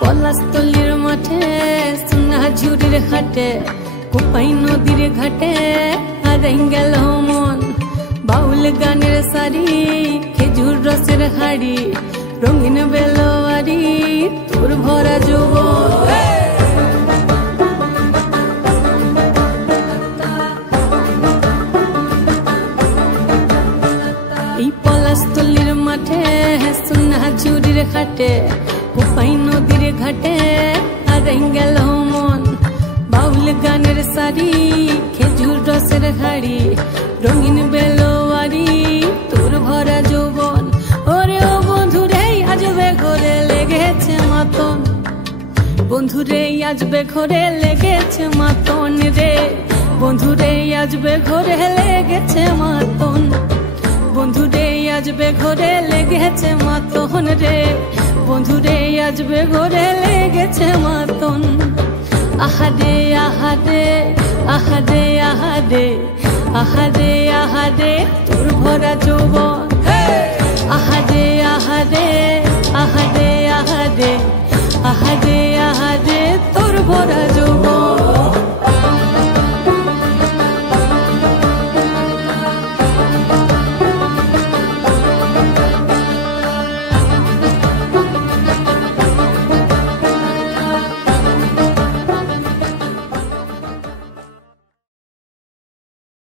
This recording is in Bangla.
পলাশতলির মাঠে সোনা ঝুড়ির হাটে কোপাই নদীর ঘাটে হারাই গেল মন বাউল গানের শাড়ি খেজুর রসের হাড়ি রঙিন বেলোয়ারি তোর ভরা যৌবন এই পলাশতলির মাঠে সোনা ঝুড়ির হাটে কোপাই নদীর ঘাটে হারাই গেল মন বাউল গানের শাড়ি খেজুর রসের হাড়ি রঙিন বেলোয়ারি তোর ভরা যৌবন ওরে ও বন্ধুরে আজবে ঘরে লেগেছে মাতন বন্ধুরে আজবে ঘরে লেগেছে মাতন রে বন্ধুরে আজবে ঘরে লেগেছে মাতন বন্ধুরে আজবে ঘরে লেগেছে মাতন রে বন্ধুরে আজবে ঘরে লেগেছে মাতন আহারে আহারে আহারে আহারে আহারে আহারে তোর ভরা যৌবন আহারে আহারে আহারে আহারে আহারে আহারে তোর ভরা যৌবন